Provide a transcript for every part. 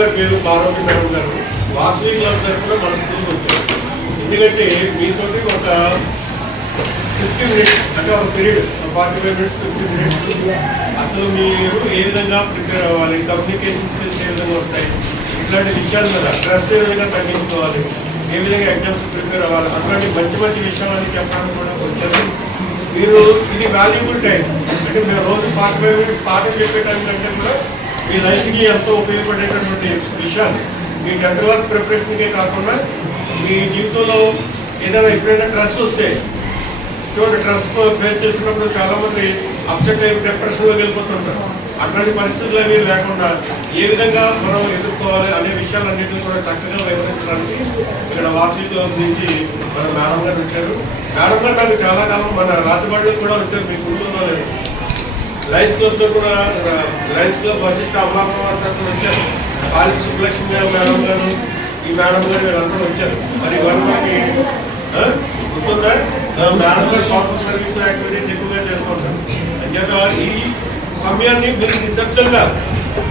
గారి పేరు పార్వతి మేడం గారు వాసవి క్లబ్ తరఫున మన స్కూల్కి వచ్చారు. ఎందుకంటే మీతోటి ఒక 50 minutes అంటే ఒక పీరియడ్ 45 minutes 50 minutes అసలు మీరు ఏ విధంగా ప్రిపేర్ అవ్వాలి, కమ్యూనికేషన్ స్కిల్స్ ఏ విధంగా ఉంటాయి, ఇట్లాంటి విషయాల మీద స్ట్రెస్ ఏ విధంగా తగ్గించుకోవాలి, ఏ విధంగా ఎగ్జామ్స్ ప్రిపేర్ అవ్వాలి, అట్లాంటి మంచి మంచి విషయాలని చెప్పడానికి కూడా వచ్చారు. మీరు ఇది వాల్యుబుల్ టైం. అంటే మీరు రోజు 45 minutes పాఠం చెప్పే టైం కంటే కూడా మీ లైఫ్కి ఎంతో ఉపయోగపడేటటువంటి విషయాలు మీ 10th class ప్రిపరేషన్కే కాకుండా మీ జీవితంలో ఏదైనా ఎప్పుడైనా స్ట్రెస్ వస్తే చూడండి, స్ట్రెస్ ఫేస్ చేసినప్పుడు చాలా మంది అప్సెట్ అయ్యి డిప్రెషన్లో వెళ్ళిపోతుంటారు. అట్లాంటి పరిస్థితులు అనేవి లేకుండా ఏ విధంగా మనం ఎదుర్కోవాలి అనే విషయాలన్నింటినీ కూడా చక్కగా వివరించడానికి ఇక్కడ వాసవి క్లబ్ నుంచి మన మేడం గారు వచ్చారు. మేడం గారు నాకు చాలా కాలం మన రాజబాడులకు కూడా వచ్చారు. మీ గుర్తుందో లేదు, లయన్స్ క్లబ్తో కూడా లయన్స్ క్లబ్ వశిష్ట అమ్మాతో వచ్చారు. కాళీ సుబ్బలక్ష్మి మేడం గారు, ఈ మేడం గారు వీళ్ళందరూ వచ్చారు. మరి వారు మనకి గుర్తుందా, మేడం గారు సోషల్ సర్వీస్ యాక్టివిటీస్ ఎక్కువగా చేస్తుంటారు. అంచేత ఈ సమయాన్ని మీరు నిశ్శబ్దంగా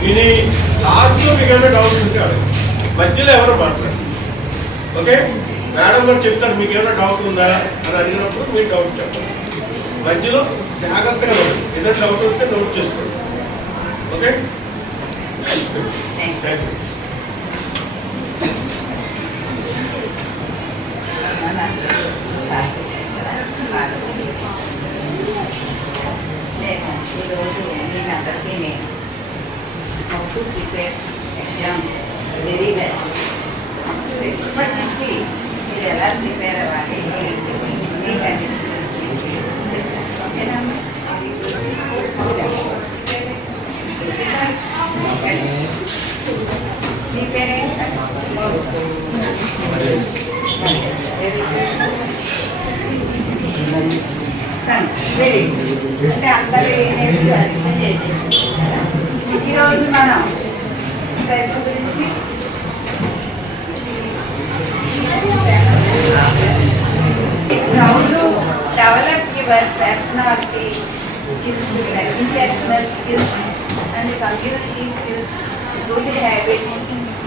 విని లాస్ట్లో మీకు ఏమైనా డౌట్స్ ఉంటారు, మధ్యలో ఎవరు మాట్లాడారు. ఓకే, మేడం గారు చెప్తారు మీకు ఏమైనా డౌట్ ఉందా అని అడిగినప్పుడు మీరు డౌట్ చెప్పండి. మధ్యలో జాగ్రత్తగా ఉంది, ఏదైనా డౌట్ వస్తే నోట్ చేసుకోండి. Okay, thank you. ఈరోజు నేను అందరికీ how to prepare exams very well. ఇప్పటి నుంచి మీరు ఎలా ప్రిపేర్ అవ్వాలి మీకంటే చెప్తాను. ఓకేనా? మీ పేరేంటి? Very good. అంటే అందరూ ఈరోజు మనం స్ట్రెస్ గురించి it's how to develop your personality skills, interpersonal skills and community skills, good habits,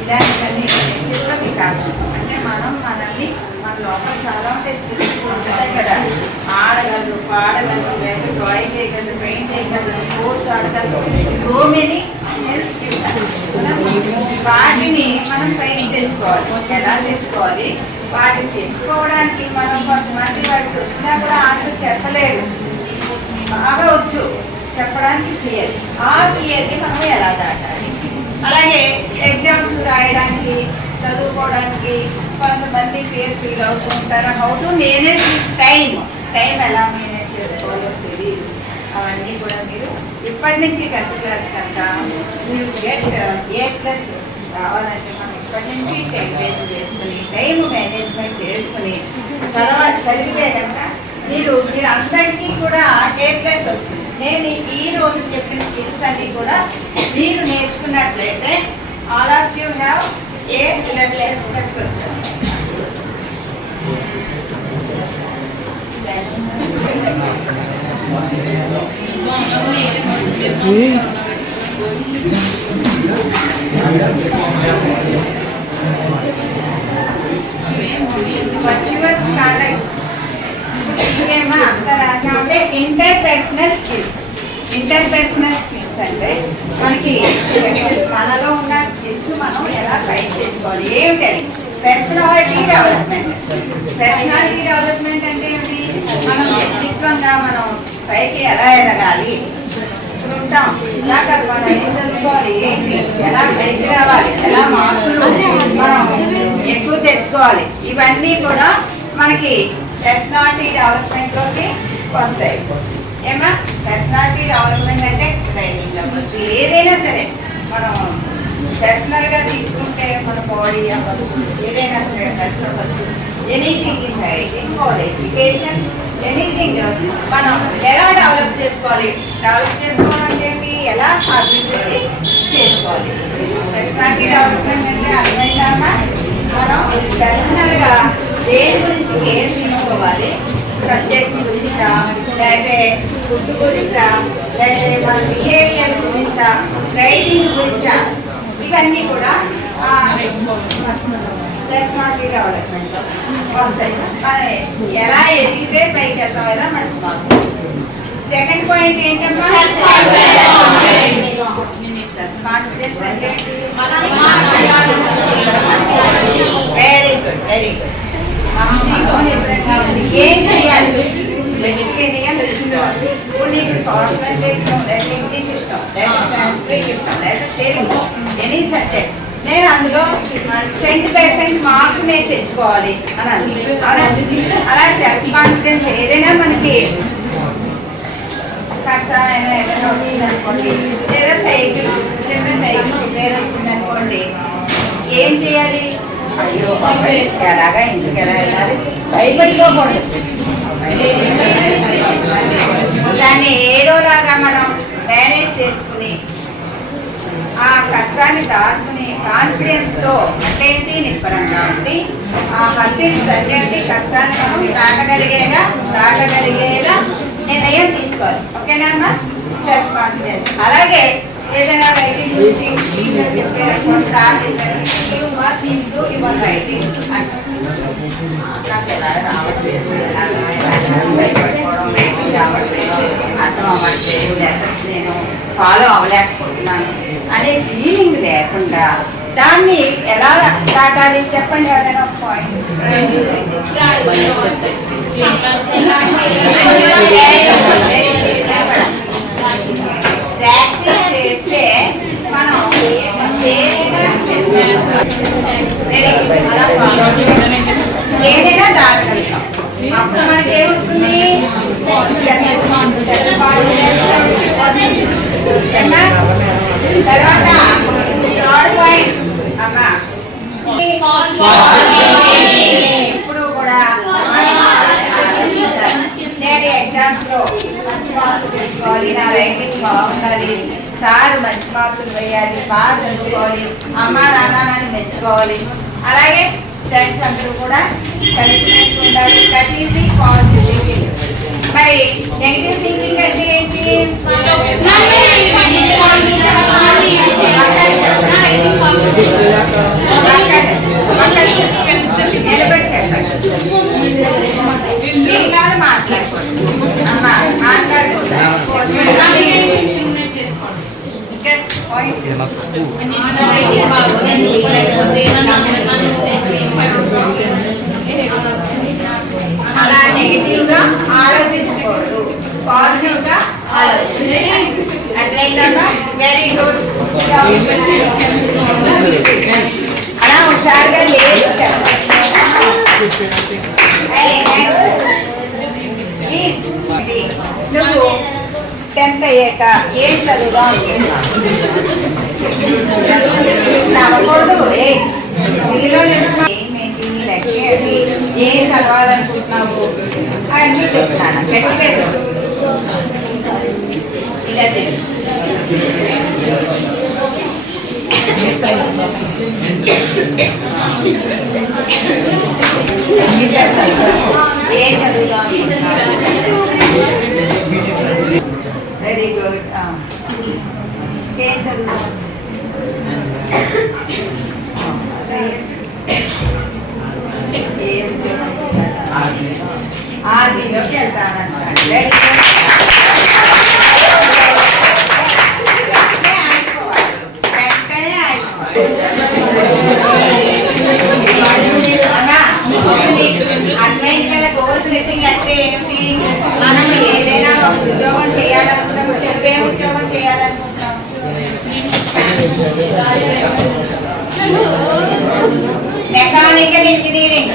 ఇలాంటివన్నీ వ్యక్తిత్వ వికాసం. అంటే మనల్ని మన లోపల చాలా ఉంటాయి స్కిల్స్ ఉంటాయి కదా. ఆడగలరు, పాడగలరు, లేదా డ్రాయింగ్ చేయగలరు, పెయింట్ చేయగలరు, స్పోర్ట్స్ ఆడగలరు, సో మెనీ స్కిల్స్. వాటిని మనం పైకి తెచ్చుకోవాలి. ఎలా తెచ్చుకోవాలి? వాటిని తెచ్చుకోవడానికి మనం కొంతమంది వాటికి వచ్చినా కూడా ఆన్సర్ చెప్పలేడు, బాగా వచ్చు చెప్పడానికి క్లియర్. ఆ క్లియర్ని మనం ఎలా దాటాలి? అలాగే ఎగ్జామ్స్ రాయడానికి, చదువుకోవడానికి కొంతమంది ఫీల్ అవుతూ ఉంటారు. హౌ టు మేనేజ్ టైం ఎలా మేనేజ్ చేసుకోవాలో తెలియదు. అవన్నీ కూడా మీరు ఇప్పటి నుంచి 10th class కనుక మీరు గెట్ A+ రావాలంటే మనం ఇప్పటి నుంచి 10 days చేసుకుని టైం మేనేజ్మెంట్ చేసుకుని చదివితే కనుక మీరు అందరికీ కూడా A+ వస్తుంది. నేను ఈ రోజు చెప్పిన స్కిల్స్ అన్ని కూడా మీరు నేర్చుకున్నట్లయితే all of you have A++ వచ్చేస్తాయి. అంటే ఇంటర్పర్సనల్ స్కిల్స్. ఇంటర్పర్సనల్ స్కిల్స్ అంటే మనకి మనలో ఉన్న స్కిల్స్ మనం ఎలా ఫైట్ చేసుకోవాలి, ఏమిటని. Personality development. పర్సనాలిటీ డెవలప్మెంట్ అంటే ఏమిటి? మనం వ్యక్తిత్వంగా మనం పైకి ఎలా ఎదగాలి ఉంటాం. ఇలా కాదు, మనం ఏం చదువుకోవాలి, ఏంటి, ఎలా పైకి రావాలి, ఎలా మార్కులు మనం ఎక్కువ తెచ్చుకోవాలి. ఇవన్నీ కూడా మనకి పర్సనాలిటీ డెవలప్మెంట్ లోకి వస్తాయి. ఏమా, పర్సనాలిటీ డెవలప్మెంట్ అంటే ట్రైనింగ్ అవ్వచ్చు, ఏదైనా సరే మనం పర్సనల్ గా తీసుకుంటే మన బాడీ అవ్వచ్చు, ఏదైనా సరే డ్రెస్ అవ్వచ్చు, anything in writing or education, anything మనం ఎలా డెవలప్ చేసుకోవాలి. డెవలప్ చేసుకోవాలంటే ఏంటి, ఎలా అభివృద్ధి చేసుకోవాలి. పర్సనాలిటీ డెవలప్మెంట్ అంటే అర్థమైందమ్మా, మనం పర్సనల్ గా దేని గురించి కేర్ తీసుకోవాలి. సబ్జెక్ట్స్ గురించా, లేకపోతే ఫుడ్ గురించా, లేకపోతే మన బిహేవియర్ గురించా, రైటింగ్ గురించా, ఇవన్నీ కూడా పర్సనాలిటీ డెవలప్మెంట్ వస్తాయి. మనం ఎలా ఎదిగితే పైకి వెళ్తాం ఎలా మంచి మార్పు. సెకండ్ పాయింట్ ఏంటమ్మా? కాన్ఫిడెన్స్ అంటే వెరీ గుడ్, వెరీ గుడ్. ఏం చేయాలి? ఇప్పుడు నీకు సంస్కృత ఇష్టం, లేదా ఇంగ్లీష్ ఇష్టం, లేదా సంస్కృత్ ఇష్టం, లేదా తెలుగు, ఎనీ సబ్జెక్ట్, నేను అందులో 10% మార్క్స్ నేను తెచ్చుకోవాలి అని అలా సెల్ఫ్ కాన్ఫిడెన్స్ ఏదైనా మనకి కష్టమైన ఏదైనా వచ్చిందనుకోండి, లేదా సైకిల్ చిన్న సైకిల్ రిపేర్ వచ్చిందనుకోండి, ఏం చేయాలి? అయ్యో బాబాయ్ ఎలాగా ఇంటికి ఎలా వెళ్ళాలి? భయపడిపోకూడదు. దాన్ని ఏదోలాగా మనం మేనేజ్ చేసుకుని ఆ కష్టాన్ని దాటుకుని కాన్ఫిడెన్స్ తో అంటే ఏంటి నిబ్బరంగా ఉండి ఆ హర్డిల్స్ అంటే కష్టాన్ని మనం దాటగలిగేలా నిర్ణయం తీసుకోవాలి. ఓకేనా అమ్మా? Self confidence. అలాగే ఏదైనా రైటింగ్ చూసి sir you must improve your writing అంటే నాకు ఎలా రావట్లేదు, అర్థం అవ్వట్లేదు, లెసన్స్ నేను ఫాలో అవ్వలేకపోతున్నాను అనే ఫీలింగ్ లేకుండా దాన్ని ఎలా దాటాలి చెప్పండి. ఎవరైనా ఒక పాయింట్ ప్రాక్టీస్ చేస్తే మనం ఏదైనా దాటగలుగుతాం. అప్పుడు మనకి ఏమొస్తుంది? తర్వాత థర్డ్ పాయింట్ అమ్మా, ఇప్పుడు కూడా నేను ఎగ్జామ్స్ లో మంచి మార్కులు తెచ్చుకోవాలి, నా రైటింగ్ బాగుండాలి, సార్ మంచి మార్కులు వేయాలి, బాగా చదువుకోవాలి, అమ్మ నాన్నని మెచ్చుకోవాలి, అలాగే ఫ్రెండ్స్ అందరూ కూడా కలిసిమెలిసి ఉండాలి. ప్రతిదీ పాజిటివ్ థింకింగ్. మరి నెగిటివ్ థింకింగ్ అంటే ఏంటి? నిలబడి చెప్పండి. వీళ్ళని మాట్లాడుకోండి అమ్మ, మాట్లాడుకుంటా అలా నెగిటివ్ గా ఆలోచించకూడదు, పాజిటివ్ గా ఆలోచించాలి. అట్లయిందమ్మా? Very good. అలా హుషారుగా లేదు నువ్వు 10th అయ్యాక ఏం చదువుగా నవ్వకూడదు. ఏంటి లెక్కేది, ఏం చదవాలనుకుంటున్నావు అవన్నీ చెప్తున్నాను. గట్టిగా ఇలా తెలియదు. ఏ చదువుగా వెరీ గుడ్. ఏం చదువుగా ఆర్మీలోకి వెళ్తానన్నాడు. Very good. అర్థమైంది కదా? గోల్ సెట్టింగ్ అంటే ఏంటి? మనం ఏదైనా ఒక ఉద్యోగం చేయాలనుకుంటాం. నువ్వేం ఉద్యోగం చేయాలనుకుంటాం? Mechanical engineering.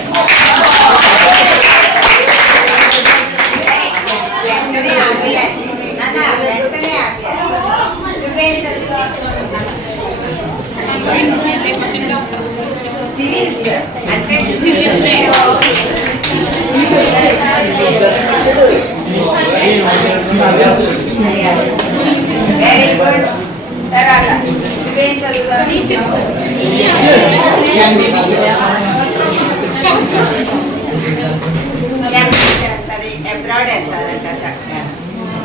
వెంటనే ఆపేయాలి నాన్న, వెంటనే ఆపేయాలి. నువ్వేం చదువుతావు? సివిల్స్ అంటే వెరీ గుడ్. తర్వాత నువ్వేం చదువుతావు? చేస్తుంది, అబ్రాడ్ వెళ్తాదంట చక్కగా.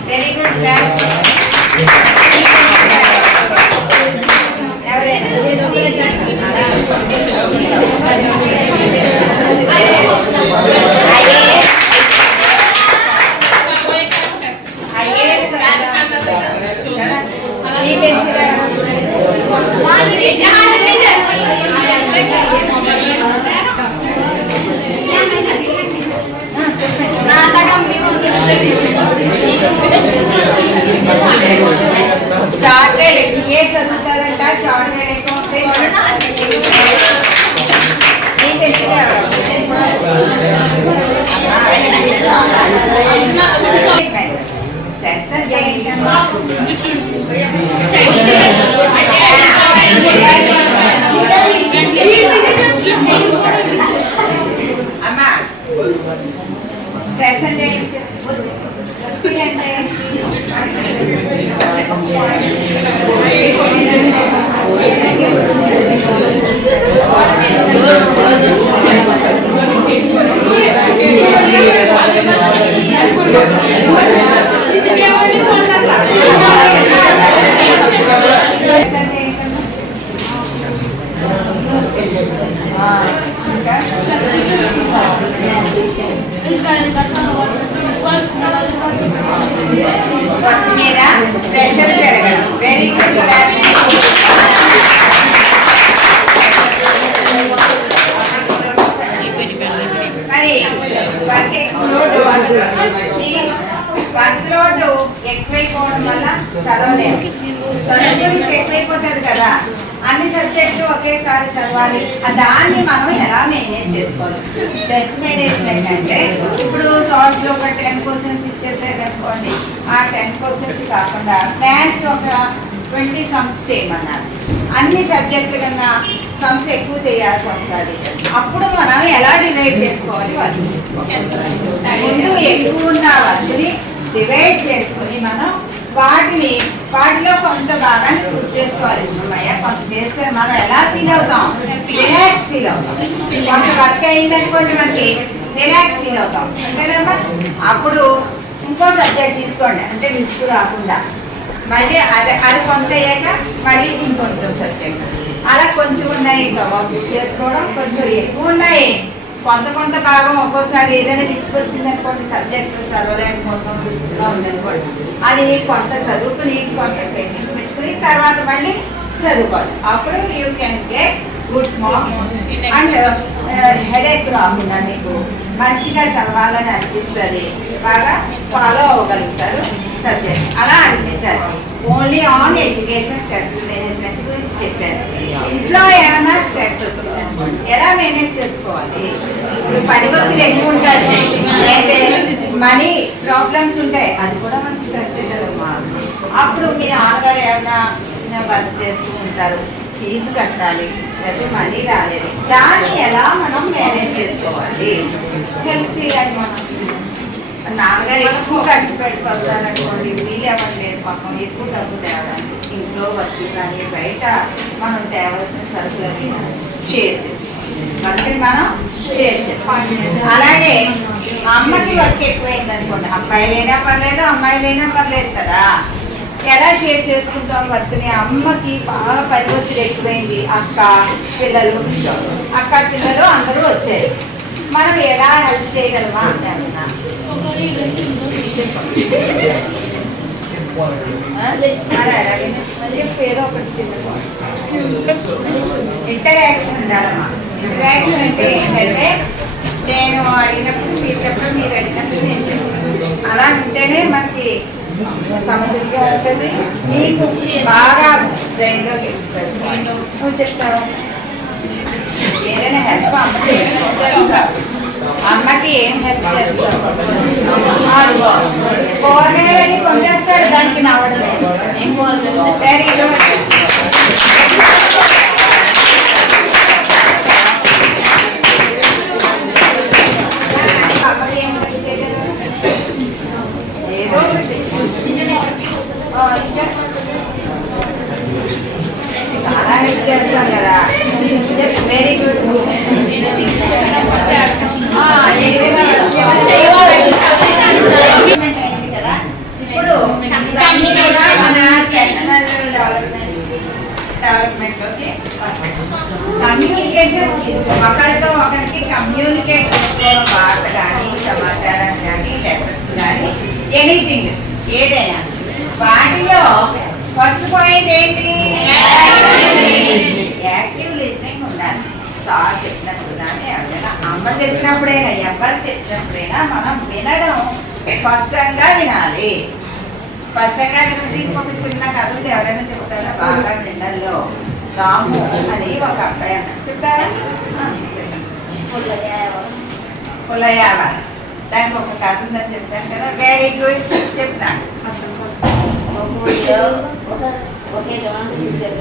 Very good. ఎవరైనా చార్టెడ్ సిఏ చదువుతారంట, చార్టెడ్ స్ట్రెస్ అంటే ఏంటమ్మా? అమ్మా స్ట్రెస్ అంటే ఒత్తిడి అంటే మీద ప్రెషర్ పెరగడం. Very good. మరి వర్క్ లోడ్ ఎక్కువైపోవడం వల్ల చదవలేము. చదువు గురించి ఎక్కువైపోతుంది కదా, అన్ని సబ్జెక్టులు ఒకేసారి చదవాలి. దాన్ని మనం ఎలా మేనేజ్ చేసుకోవాలి? స్ట్రెస్ మేనేజ్మెంట్ అంటే ఇప్పుడు సాల్వ్స్ లో ఒక 10 క్వశ్చన్స్ ఇచ్చేసారు అనుకోండి, ఆ 10 క్వశ్చన్స్ కాకుండా మ్యాథ్స్ ఒక 20 సమ్స్ చేయమన్నారు. అన్ని సబ్జెక్టుల కన్నా సమ్స్ ఎక్కువ చేయాల్సి వస్తుంది. అప్పుడు మనం ఎలా డివైడ్ చేసుకోవాలి? వాళ్ళు ముందు ఎక్కువ ఉన్న వాటిని డివైడ్ చేసుకుని మనం వాటిలో కొంత భాగాన్ని పూర్తి చేసుకోవాలి. అయ్యా కొంత చేస్తే మనం ఎలా ఫీల్ అవుతాం? రిలాక్స్ ఫీల్ అవుతాం. కొంత వర్క్ అయిందనుకోండి మనకి రిలాక్స్ ఫీల్ అవుతాం అంతేనమ్మా. అప్పుడు ఇంకో సబ్జెక్ట్ తీసుకోండి, అంటే విసుగు రాకుండా. మళ్ళీ అది కొంత అయ్యాక మళ్ళీ ఇంకొంచెం సబ్జెక్ట్, అలా కొంచెం ఉన్నాయి పూర్తి చేసుకోవడం. కొంచెం ఎక్కువ ఉన్నాయి, కొంత భాగం ఒక్కోసారి ఏదైనా తీసుకొచ్చింది అనుకోండి, సబ్జెక్టు చదవలేకపోతాం, విసుగుగా ఉందనుకోండి, అది కొంత చదువుకుని కొంత పెండింగ్ పెట్టుకుని తర్వాత మళ్ళీ చదువుకోవాలి. అప్పుడు you can get good marks and headache రాకుండా మీకు మంచిగా చదవాలని అనిపిస్తుంది, బాగా ఫాలో అవ్వగలుగుతారు సబ్జెక్ట్. అలా అనిపించాలి. Only on education stress management గురించి చెప్పారు. ఇంట్లో ఏమైనా స్ట్రెస్ వచ్చింది ఎలా మేనేజ్ చేసుకోవాలి? ఇప్పుడు పని ఒత్తిడి ఎక్కువ ఉంటుంది, అయితే మనీ ప్రాబ్లమ్స్ ఉంటాయి, అది కూడా మనకి స్ట్రెస్ కదమ్మా. అప్పుడు మీ నాన్నగారు ఏమైనా వర్క్ చేస్తూ ఉంటారు, ఫీజు కట్టాలి, లేకపోతే మనీ రాలేదు, దాన్ని ఎలా మనం మేనేజ్ చేసుకోవాలి? హెల్ప్ చేయాలి. మనం నాన్నగారు ఎక్కువ కష్టపెట్టుకోవాలి అనుకోండి, వీలు అవ్వలేదు పాపం, ఎక్కువ డబ్బు తేవడానికి ఇంట్లో వర్క్ కానీ బయట మనం తేవలసిన సరుకులని షేర్ చేసుకోవాలి. మనకి మనం షేర్ చేసుకోవాలి. అలాగే అమ్మకి వర్క్ ఎక్కువైంది అనుకోండి, అబ్బాయిలైనా పర్లేదు అమ్మాయిలైనా పర్లేదు కదా, ఎలా షేర్ చేసుకుంటాం వర్క్ని? అమ్మకి బాగా పని ఒత్తిడి ఎక్కువైంది, అక్క పిల్లలు అందరూ వచ్చారు, మనం ఎలా హెల్ప్ చేయగలమా అంటే అన్నా మరి అలాగైనా చెప్పు, ఏదో ఒకటి తిన్నపోవాలి. ఇంటరాక్షన్ ఉండాలమ్మా. ఇంటరాక్షన్ అంటే ఏంటంటే నేను అడిగినప్పుడు మీరు చెప్పడం, మీరు అడిగినప్పుడు నేను చెప్పడం, అలా ఉంటేనే మనకి సమతుల్యంగా ఉంటుంది. మీకు బాగా బ్రెయిన్లోకి ఎక్కుతుంది. నువ్వు చెప్తావు ఏదైనా హెల్ప్ అమ్మకి ఏం హెల్ప్ చేస్తావు? కూరగాయలని కొంచేస్తాడు, దానికి నవ్వడం. Very good. అమ్మకి ఏం హెల్ప్ చేయలేదు, ఏదో ఒకటి. చాలా హెల్ప్ చేస్తాం కదా. Very good. కదా ఇప్పుడు మన పర్సనల్ డెవలప్మెంట్ లోకి కమ్యూనికేషన్ స్కిల్స్, ఒకరితో ఒకరికి కమ్యూనికేట్ చేసుకోవడం, వార్త కానీ సమాచారం కానీ లెసన్స్ కానీ ఎనీథింగ్ ఏదైనా. వాటిలో ఫస్ట్ పాయింట్ ఏంటి? యాక్టివ్ లిస్నింగ్ ఉండాలి. సార్ చెప్పినప్పుడు కానీ ఎవరైనా అమ్మ చెప్పినప్పుడైనా ఎవరు చెప్పినప్పుడైనా మనం వినడం స్పష్టంగా వినాలి. స్పష్టంగా వినండి. ఇంకొక చిన్న కథ ఉంది, ఎవరైనా చెప్తారా? బాగా వినడంలో రాము అని ఒక అబ్బాయి అన్నారు, చెప్తారా? పుల్లయ్యావ, దానికి ఒక కథ ఉందని చెప్పాను కదా. వెరీ గుడ్, చెప్తా. ఒకే ఇచ్చారు.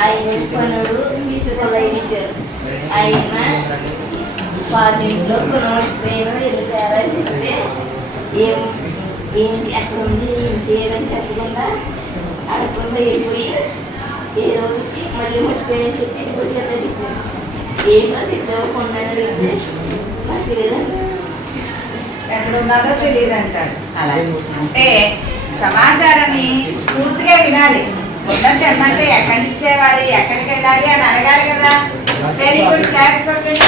ఆయన పనుడు పుల్లయ్య ఇచ్చారు. ఆయన పార్టీలో కొనవచ్చిపోయిన వెళ్ళిపోయారని చెప్తే ఏంటి అక్కడ ఉంది, ఏం చేయాలని చెప్పకుండా అడగకుండా వెళ్ళిపోయి ఏదో వచ్చి మళ్ళీ మర్చిపోయాని చెప్పి ఇంటికి వచ్చారని ఇచ్చారు. ఏమో తెచ్చావు కొన్నాను అడిగితే నాకు తెలియదండి. ఎక్కడ ఉన్నదో తెలియదు అంటాడు. అలా అంటే సమాచారాన్ని పూర్తిగా వినాలి. కొండ తెమ్మంటే ఎక్కడి నుంచి తేవాలి, ఎక్కడికి వెళ్ళాలి అని అడగాలి కదా. వెరీ గుడ్, క్లాస్ కొట్టండి.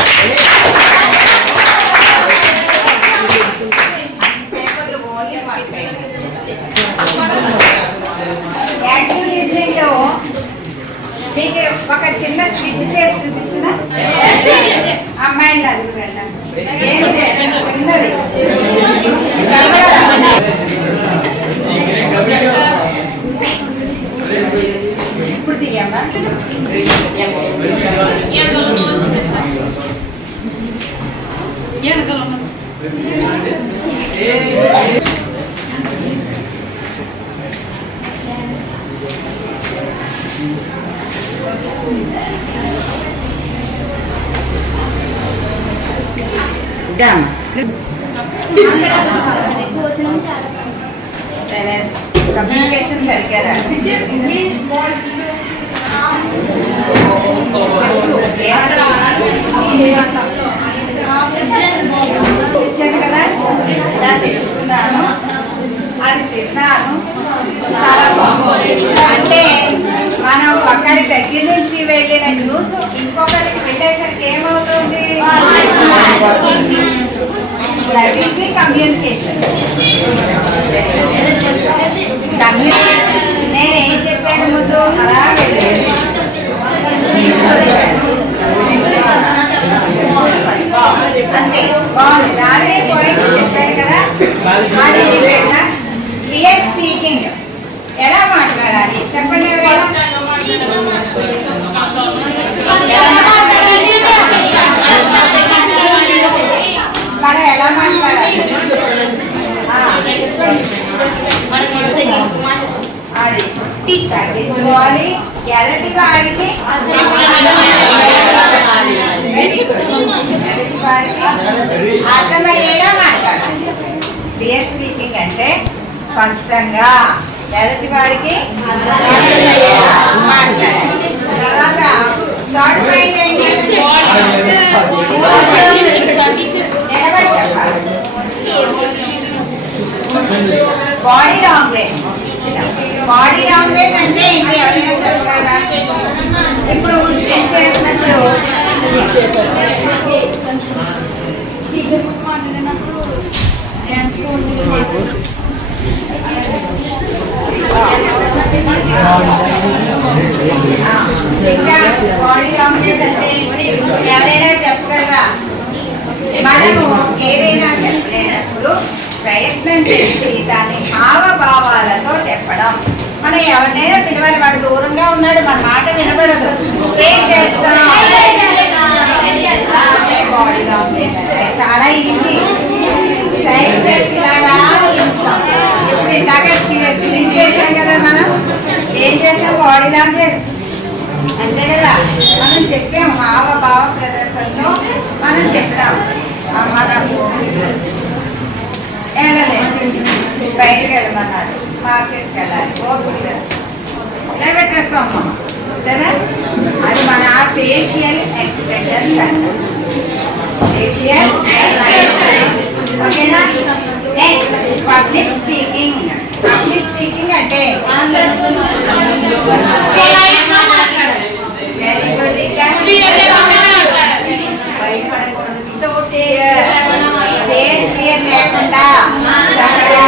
యాక్టివ్ లిజనింగ్ లో మీకు ఒక చిన్న స్కిట్ చేసి చూపించిన అమ్మాయిని అడుగు వెళ్ళండి. ఏం లేదు, చిన్నది. ఇప్పుడు తీయమ్మా. కమ్యూనికేషన్ సరిగ్గా ఇచ్చాను కదా, ఇలా తెచ్చుకున్నాను, అది తిన్నాను, చాలా బాగుంది. అంటే మనం ఒకరి దగ్గర నుంచి వెళ్ళిన న్యూస్ ఇంకొకరికి వెళ్ళేసరికి ఏమవుతుంది? That is the communication. నేను ఏం చెప్పాను ముందు అలా వెళ్ళాను, అంతే బాగుంది. నాలుగే పాయింట్ చెప్పాను కదా. అది క్లియర్ స్పీకింగ్ ఎలా మాట్లాడాలి చెప్పండి. మనం ఎలా మాట్లాడాలి అది తగ్గించుకోవాలి. ఎదటి వారికి అర్థమయ్యేలా మాట్లాడాలి. క్లియర్ స్పీకింగ్ అంటే స్పష్టంగా ఎదటి వారికి అర్థమయ్యేలా మాట్లాడాలి. తర్వాత థర్డ్ పాయింట్ ఏంటి? నిలబడి చెప్పాలి. Body language. బాడీ లాంగ్వేజ్ అంటే ఇంకా ఎవరైనా చెప్పగలరా? ఇప్పుడు స్పీచ్ చేసినప్పుడు ఇంకా బాడీ లాంగ్వేజ్ అంటే ఎవరైనా చెప్పగలరా? మనము ఏదైనా చెప్పలేనప్పుడు ప్రయత్నం చేసి దాన్ని హావభావాలతో చెప్పడం. మనం ఎవరినైనా పిలవాలి, వాడు దూరంగా ఉన్నాడు, మన మాట వినబడదు, ఏం చేస్తాం? బాడీ లాంగ్వేజ్ చాలా ఈజీ. సైన్ చేసి ఇలాగా పిలుస్తాం. ఇప్పుడు ఇందాక స్క్రీన్ చేసాం కదా, మనం ఏం చేసాం? బాడీ లాంగ్వేజ్ అంతే కదా. మనం చెప్పాం హావభావ ప్రదర్శనతో మనం చెప్తాం. మనం వెళ్ళలేదు, బయటకు వెళ్ళమన్నారు, మార్కెట్కి వెళ్ళాలి, ఓకే ఇలా పెట్టేస్తాం మనం, అంతేనా? అది మన ఫేషియల్ ఎక్స్ప్రెషన్స్ అంటారు. ఫేషియల్ ఎక్స్ప్రెషన్స్, ఓకేనా? Next public speaking. Public speaking అంటే వెరీ గుడ్. ఇంకా స్టేజ్ ఫియర్ లేకుండా చక్కగా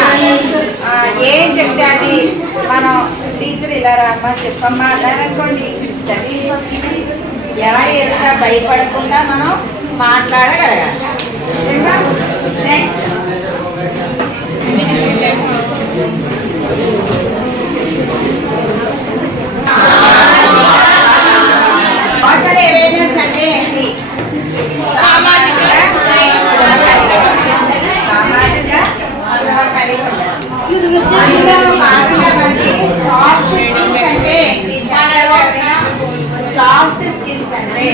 ఏం చెప్తే అది మనం టీచర్ ఇలా రామ్మా చెప్పమ్మా అన్నారనుకోండి, ఎవరి ఎదుట భయపడకుండా మనం మాట్లాడగలగాలి. నెక్స్ట్ సోషల్ అవేర్నెస్ అంటే ఏంటి? సామాజిక కలిగి ఉండడం. అందులో భాగంగా మనకి సాఫ్ట్ స్కిల్స్ అంటే ఏంటి? సాఫ్ట్ స్కిల్స్ అంటే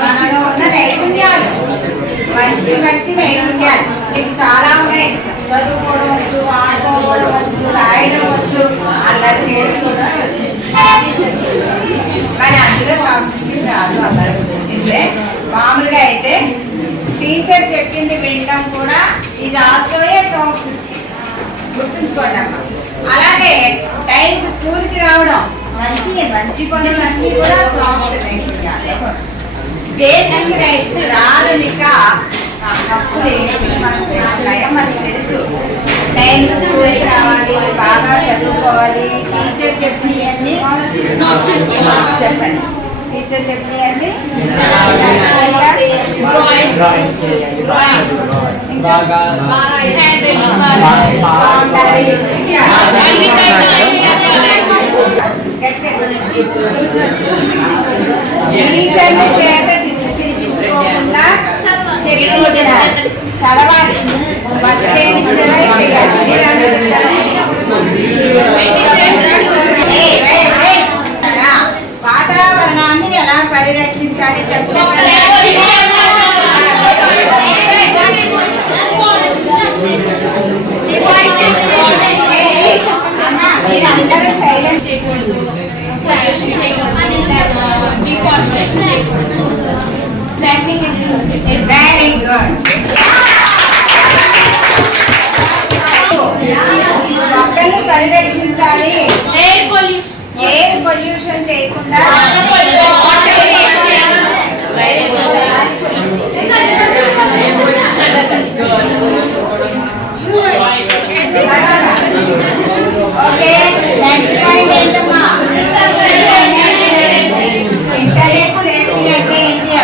మనలో ఉన్న నైపుణ్యాలు, మంచి మంచి నైపుణ్యాలు. మీకు చాలా ఉన్నాయి. చదువుకోవడం వచ్చు, ఆడుకోవడం వచ్చు, రాయడం వచ్చు, అల్లరి చేయడం కూడా వచ్చు. కానీ అందులో సాఫ్ట్ స్కిల్స్ రాదు. అల్లరి అంటే మామూలుగా అయితే టీచర్ చెప్పింది వినడం కూడా ఇది ఆల్సో ఏ సాఫ్ట్ స్కిల్. గుర్తుంచుకోండి అమ్మా. అలాగే టైంకి స్కూల్కి రావడం, మంచి మంచి పనులన్నీ కూడా సాఫ్ట్ నైపుణ్యాలు. బేసిక్ రైట్స్, ప్రాథమిక హక్కులు ఏంటి మనకు నయం మనకు తెలుసు. టైంకి స్కూల్కి రావాలి, బాగా చదువుకోవాలి, టీచర్ చెప్పినవన్నీ చెప్పండి. టీచర్ చెప్పినవన్నీ టీచర్ల చేత తినిపించుకోకుండా చెప్పిన చదవాలి. వర్క్ చేయించడం చేయాలి. మీరు అన్న చెప్తారా? వాతావరణాన్ని ఎలా పరిరక్షించాలి చెప్పండి. మీరందరూ సైలెంట్ చేయకూడదు. Very good. మొక్కల్ని పరిరక్షించాలి. ఎయిర్ పొల్యూషన్ చేయకుండా ఓకే. నెక్స్ట్ పాయింట్ ఏంటమ్మా? ఇంటర్నెట్ సేఫ్టీ అంటే ఏంటి?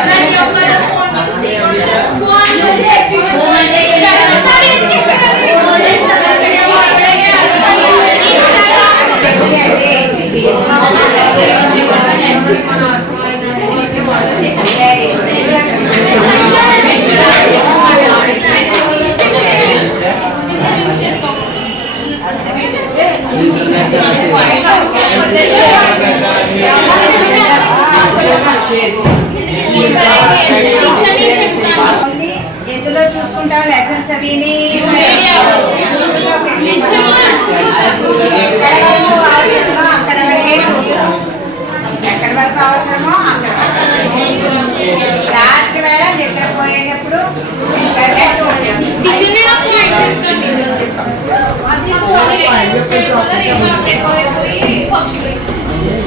ఎందులో చూసుకుంటాం లెసన్స్ అవిని? ఎక్కడ వరకు అవసరమో అక్కడ వరకే చూస్తాం. ఎక్కడ వరకు అవసరమో అక్కడ రాత్రి వేళ నిద్రపోయేటప్పుడు ఇంటర్నెట్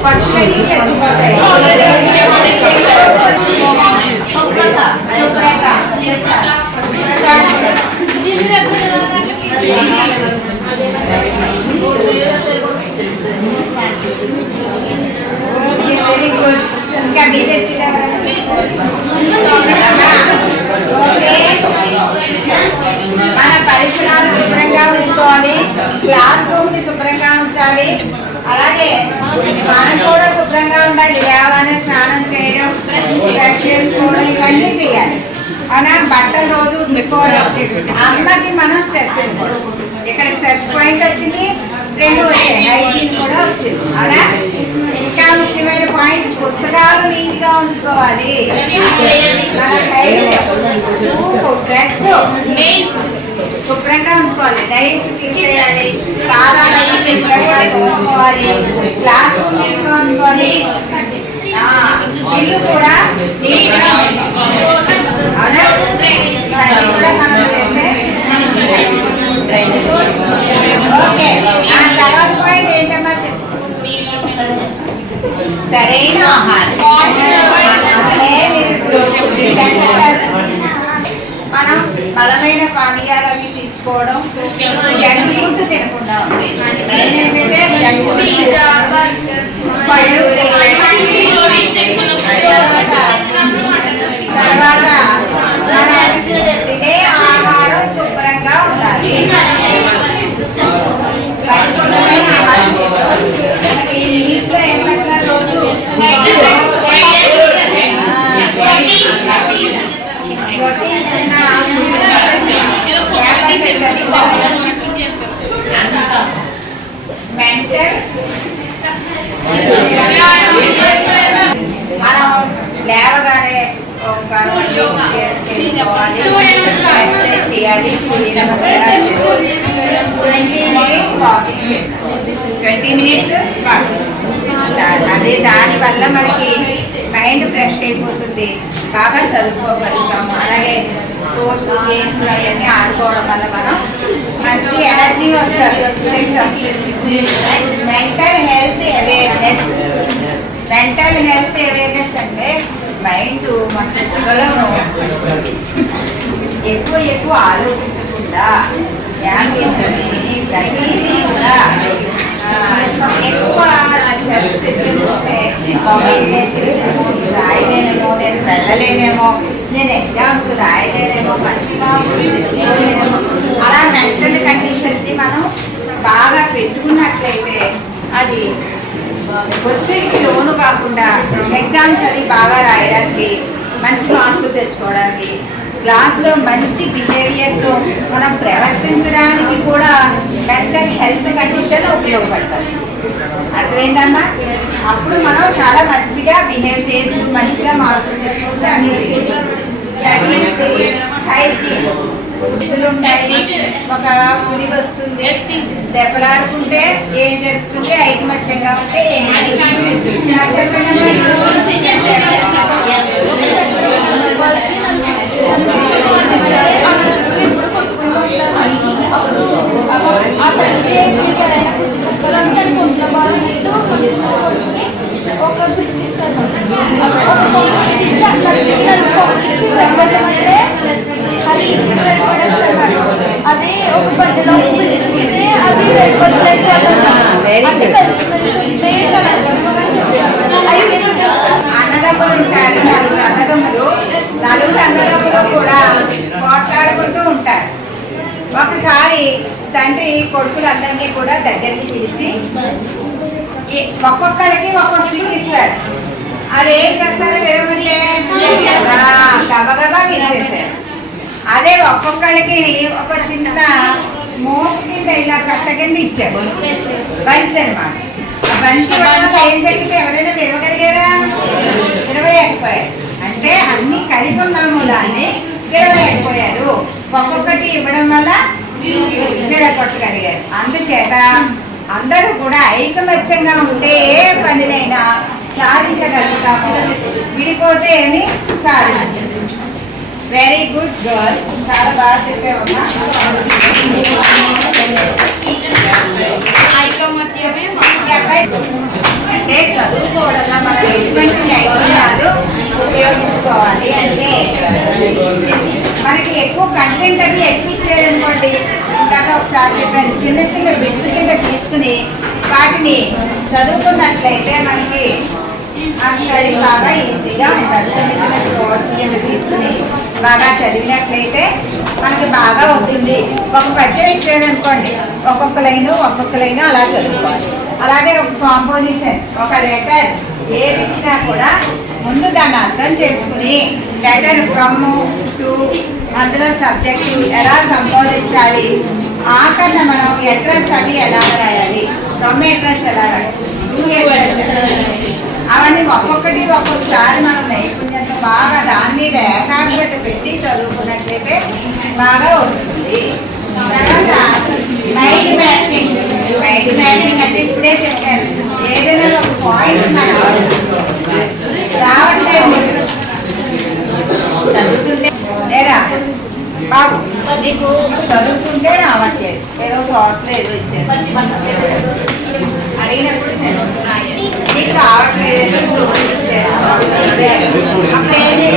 పక్షులకి చచ్చిపోతాయి. Very good. ఇంకా మీరు వచ్చిన మన పరిసరాలు శుభ్రంగా ఉంచుకోవాలి. క్లాస్ రూమ్ ని శుభ్రంగా ఉంచాలి. అలాగే మనం కూడా శుభ్రంగా ఉండాలి. లేవగానే స్నానం చేయడం, బ్రష్ చేసుకోవడం ఇవన్నీ చేయాలి. అవునా? బట్టలు రోజు ఉతుక్కోవడం. అమ్మకి మనం స్ట్రెస్ ఇవ్వకూడదు. ఇక్కడ స్ట్రెస్ పాయింట్ వచ్చింది, రెండు వచ్చాయి, హైజీన్ కూడా వచ్చింది. అవునా? ఇంకా ముఖ్యమైన పాయింట్ పుస్తకాలు నీట్ గా ఉంచుకోవాలి. మన డ్రెస్ శుభ్రంగా ఉంచుకోవాలి. డైట్ తీసేయాలి. పాదాలను శుభ్రంగా తోముకోవాలి. క్లాస్ రూమ్ నీట్ గా ఉంచుకోవాలి. ఇల్లు కూడా నీట్ గా ఉంచుకోవాలి. అవునా? ఇవన్నీ కూడా మనం చేసే ఓకే. ఆ తర్వాత పాయింట్ ఏంటమ్మా చెప్పు. సరైన ఆహారం. మనం బలమైన పానీయాలు అవి తీసుకోవడం, జంక్ ఫుడ్ తినకుండా ఏంటంటే జంక్ ఫుడ్ పళ్ళు. తర్వాత మన తినే ఆహారం శుభ్రంగా ఉండాలి. మెంటల్ మనం లేవగానే చేసుకోవాలి, చేయాలి, సూర్య నమస్కారాలు 20 minutes వాకింగ్ చేసుకోవాలి, 20 minutes వాకింగ్. అదే దానివల్ల మనకి మైండ్ ఫ్రెష్ అయిపోతుంది, బాగా చదువుకోగలుగుతాము. అలాగే స్పోర్ట్స్ గేమ్స్ అవన్నీ ఆడుకోవడం వల్ల మనం మంచి ఎనర్జీ వస్తుంది. Mental health awareness. Mental health awareness అంటే మైండ్ మన ఎక్కువ ఆలోచించకుండా ప్రతిదీ కూడా ఎక్కువ రాయలేనేమో, నేను వెళ్ళలేనేమో, నేను ఎగ్జామ్స్ రాయలేనేమో, మంచి మార్కులు తెచ్చుకోలేనేమో, అలా మెంటల్ కండిషన్ని మనం బాగా పెట్టుకున్నట్లయితే అది ఒత్తిడికి లోను కాకుండా ఎగ్జామ్స్ అది బాగా రాయడానికి, మంచి మార్కులు తెచ్చుకోవడానికి, క్లాస్లో మంచి బిహేవియర్తో మనం ప్రవర్తించడానికి కూడా మెంటల్ హెల్త్ కండిషన్ ఉపయోగపడుతుంది. అర్థమైందమ్మా? అప్పుడు మనం చాలా మంచిగా బిహేవ్ చేయొచ్చు, మంచిగా మార్కులు తెచ్చుకోవచ్చు, అన్ని చేయొచ్చు. ఉంటాయి. ఒక పులి వస్తుంది, దెబ్బలాడుకుంటే ఏం జరుగుతుంది, ఐకమత్యంగా ఉంటే ఒక గుర్తిస్తాను అది అదే ఒక బండిలో పిలిచిస్తే అది అన్నదమ్ములు ఉంటారు, నలుగురు అన్నదమ్ములు కూడా పోట్లాడుకుంటూ ఉంటారు. ఒకసారి తండ్రి కొడుకులందరినీ కూడా దగ్గరికి పిలిచి ఒక్కొక్కరికి ఒక్కొక్క స్లిప్ ఇస్తాడు. అది ఏం చేస్తారు, విరమంటే గబగబా ఇచ్చేసారు. అదే ఒక్కొక్కరికి ఒక చిన్న మోపు కింద ఇలా కట్ట కింద ఇచ్చాడు, బంచ్ అనమాట. బంచ్ ఏం జరిగితే ఎవరైనా విరవగలిగారా? విరవలేకపోయారు. అంటే అన్ని కలిపి ఉన్న మూలాన్ని విరవలేకపోయారు. ఒక్కొక్కటి ఇవ్వడం వల్ల విరగొట్టగలిగారు. అందుచేత అందరూ కూడా ఐకమత్యంగా ఉంటే ఏ పనినైనా సాధించగలుగుతాము, విడిపోతే ఏమి సాధించదు. వెరీ గుడ్ గర్ల్, చాలా బాగా చెప్పావమ్మా. అంటే చదువుకోవడంలో మనం ఎటువంటి నైపుణ్యాలు ఉపయోగించుకోవాలి అంటే మనకి ఎక్కువ కంటెంట్ అది ఎక్కువ ఇచ్చారనుకోండి, ఇందాక ఒకసారి చెప్పాను, చిన్న చిన్న బిట్స్ కింద తీసుకుని వాటిని చదువుకున్నట్లయితే మనకి ఆ స్టడీ బాగా ఈజీగా ఉంటుంది. చిన్న చిన్న స్పోర్ట్స్ కింద తీసుకుని బాగా చదివినట్లయితే మనకి బాగా వస్తుంది. ఒక పద్యం ఇచ్చారనుకోండి, ఒక్కొక్క లైను అలా చదువుకోవాలి. అలాగే ఒక కాంపోజిషన్, ఒక లెటర్ ఏది ఇచ్చినా కూడా ముందు దాన్ని అర్థం చేసుకుని లెటర్ ఫ్రమ్ టు అందులో సబ్జెక్టు ఎలా సంబోధించాలి, ఆఖరణ మనం అడ్రస్ అవి ఎలా రాయాలి, ఫ్రమ్ అడ్రస్ ఎలా రాయాలి, అవన్నీ ఒక్కొక్కసారి మనం నైపుణ్యత బాగా దాని మీద ఏకాగ్రత పెట్టి చదువుకున్నట్లయితే బాగా వస్తుంది. తర్వాత మైండ్ మ్యాపింగ్ అంటే ఇప్పుడే చెప్పాను, ఏదైనా ఒక పాయింట్ మనం రావట్లేదు చదువుతుంటే, ఏరా బాబు నీకు చదువుతుంటే రావట్లేదు, ఏదో సాఫ్ట్లో ఏదో ఇచ్చారు అడిగినప్పుడు నేను నీకు రావట్లేదు స్టోరీ ఇచ్చారు, అప్పుడేమి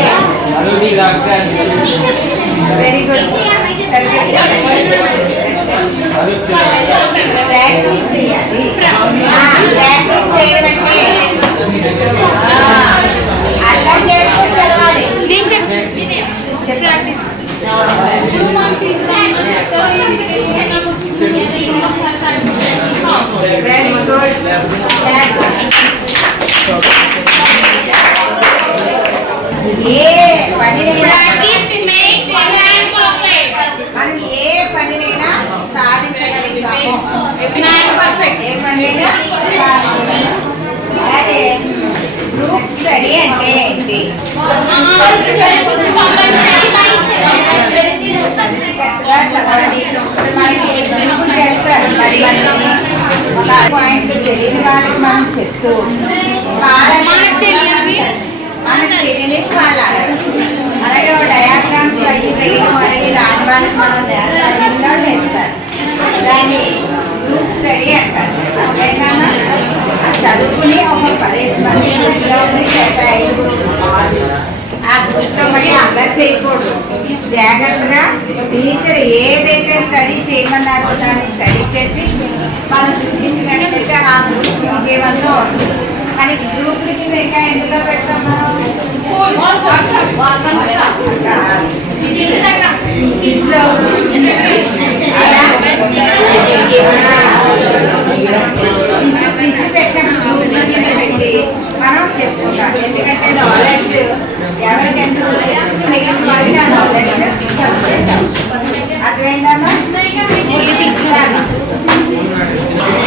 వెరీ గుడ్ ప్రాక్టీస్ చేయాలి. ప్రాక్టీస్ చేయడం అంటే అర్థం చేసుకుని చదవాలి. Practice very good. ఏ పనినైనా మనం ఏ పనినైనా సాధించగలుగుతాము. ఏ పనినైనా అలాగే గ్రూప్ స్టడీ అంటే ఏంటి? చేస్తారు మరి పాయింట్లు తెలియని వాళ్ళకి మనం చెప్తూ మనకు తెలియని వాళ్ళు అడగదు. అలాగే డయాగ్రామ్స్ అయ్యి వేయడం అనేది రాని వాళ్ళకి మనం నేర్పుతారు. దాన్ని గ్రూప్ స్టడీ అంటారు. అర్థమైందమ్మా? చదువుకుని ఒక 10 మంది గ్రూప్లో ఉండి 5 ఆ గ్రూప్లో మళ్ళీ అల్లరి చేయకూడదు. జాగ్రత్తగా టీచర్ ఏదైతే స్టడీ చేయమన్నారో దాన్ని స్టడీ చేసి మనం చూపించినట్లయితే ఆ గ్రూప్ విజయవంతం అవుతుంది. మనకి గ్రూప్ కింద ఇంకా ఎందులో పెడతాము? పెట్టి మనం చెప్పుకుంటాం. ఎందుకంటే నాలెడ్జ్ ఎవరికెందుకు మిగిలిన వాళ్ళకి ఆ నాలెడ్జ్ చదువుకుంటాం. అర్థమైందమ్మా?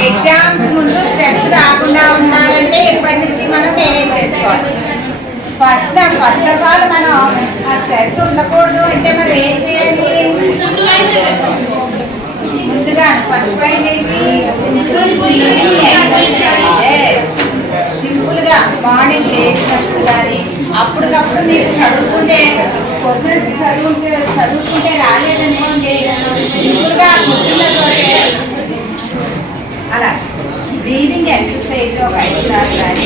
ఎగ్జామ్స్ ముందు స్ట్రెస్ రాకుండా ఉండాలంటే ఇప్పటి నుంచి మనం మేనేజ్ చేసుకోవాలి. ఫస్ట్ ఆఫ్ ఆల్ మనం ఆ స్ట్రెస్ ఉండకూడదు అంటే మనం ఏం చేయాలి? ముందుగా ఫస్ట్ పాయింట్ ఏంటి? సింపుల్ గా మార్నింగ్ లేచినప్పుడు కానీ అప్పటికప్పుడు మీరు చదువుకుంటే క్వశ్చన్స్ చదువుకుంటే రాలేదనుకోండి, సింపుల్ గా కూర్చున్నతోటే అలా బ్రీదింగ్ ఎక్సర్సైజ్ ఒక 5 సార్లు కానీ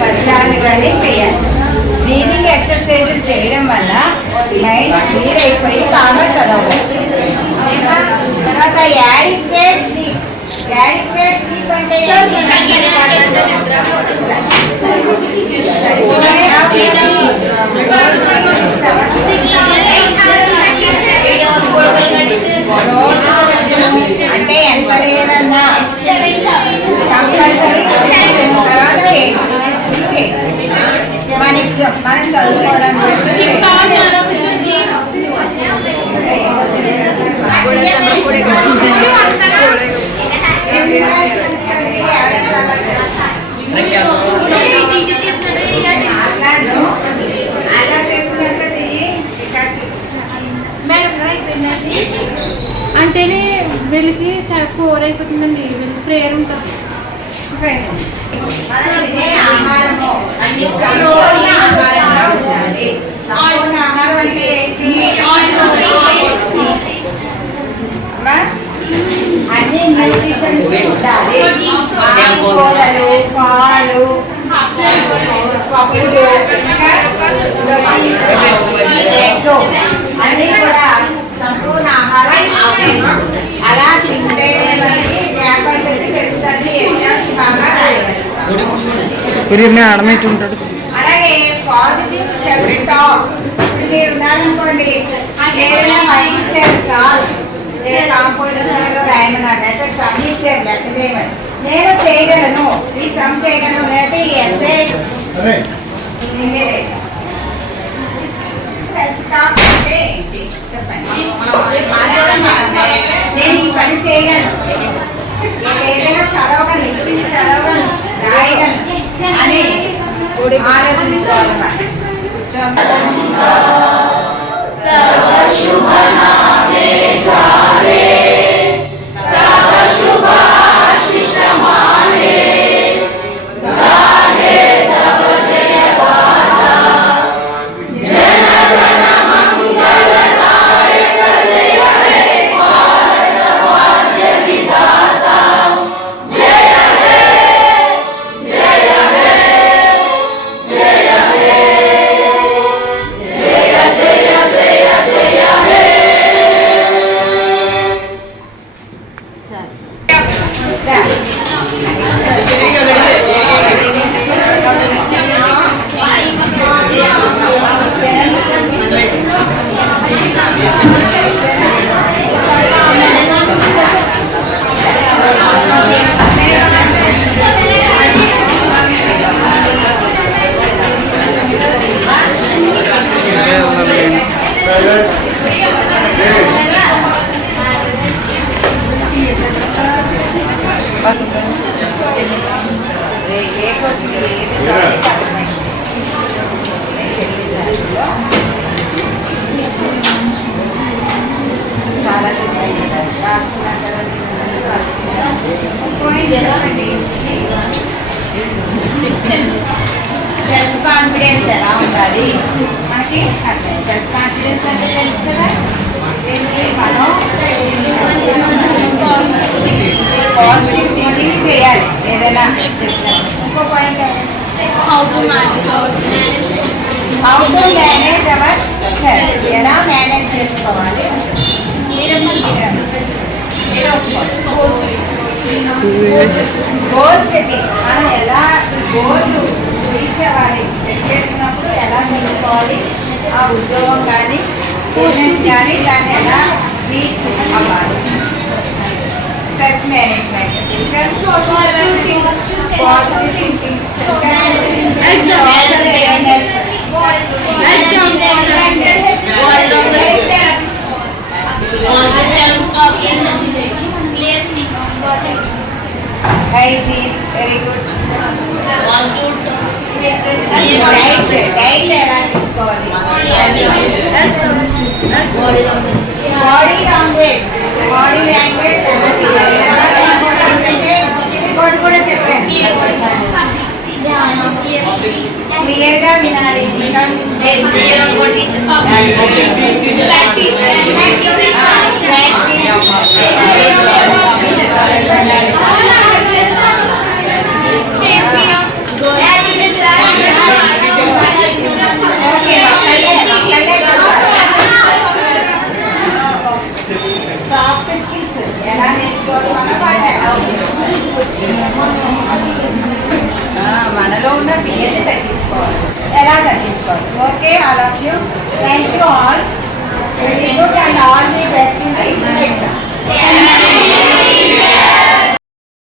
10 సార్లు కానీ చేయాలి. బ్రీదింగ్ ఎక్సర్సైజ్ చేయడం వల్ల మైండ్ క్లియర్ అయిపోయి బాగా చదవచ్చు. తర్వాత యాడిక్వేట్ స్లీప్ అంటే అంటే ఎంత లేదన్నా కంపల్సరీ. తర్వాత మన ఇష్టం మనం చదువుకోవడానికి అంటేనే వీళ్ళకి 4 అయిపోతుందండి. వీళ్ళకి ప్రేయర్ ఉంటుంది. అన్ని న్యూట్రిషన్ ఉండాలి. ఆకుకూరలు, పాలు, పప్పులు, అన్ని కూడా సంపూర్ణ ఆహారం. అలా తింటే జ్ఞాపకశక్తి పెరుగుతుంది. ఎగ్జామ్స్ బాగా రాయగలుగుతారు. అలాగే పాజిటివ్ సెల్ఫ్ టాక్. మీరు ఉన్నారనుకోండి, ఏదైనా పంపిస్తారు కాదు, కాంపోజిషన్ రాయమన్నారు, అయితే సబ్మిస్తారు లెక్క చేయమని. నేను చేయగలను, ఈ సమ్ చేయగలను, లేదా ఈ ఎస్ఏ సెల్ఫ్ టాక్ అంటే ఏంటి చెప్పండి. నేను ఈ పని చేయగలను, ఏదైనా చదవగలను, ఇచ్చింది చదవగలను, రాయగలను అని ఆలోచించుకోవాలన్నమాట. ఏ క్వశ్చన్ ఏది టాపిక్ అర్థమైంది నేను చెప్పిన దాంట్లో చాలా చెప్పాయి కదా రాసుకున్నాం కదండి సెల్ఫ్ కాన్ఫిడెన్స్ ఎలా ఉండాలి మనకి అర్థం సెల్ఫ్ కాన్ఫిడెన్స్ అంటే తెలుసు కదా ఏంటి మనం పాజిటివ్ థింకింగ్ చేయాలి ఏదైనా చెప్పినప్పుడు ఇంకో point How to manage our how to manage our self ఎలా మేనేజ్ చేసుకోవాలి మీరు ఒప్పుకోండి గోల్ సెట్టింగ్ మనం ఎలా గోల్ రీచ్ అవ్వాలి సెట్ చేసుకున్నప్పుడు ఎలా చేసుకోవాలి ఆ ఉద్యోగం కానీ బిజినెస్ కానీ దాన్ని ఎలా రీచ్ అవ్వాలి stress management positive thinking hygiene very good diet ఎలా తీసుకోవాలి బాడీ లాంగ్వేజ్ ఇంకోటి కూడా చెప్పాను క్లియర్గా వినాలి సాఫ్ట్ స్కిల్స్ ఎలా నేర్చుకోవాలి మనలో ఉన్న ఫియర్ని తగ్గించుకోవాలి ఎలా తగ్గించుకోవాలి okay all of you thank you all very good and all the best in the exam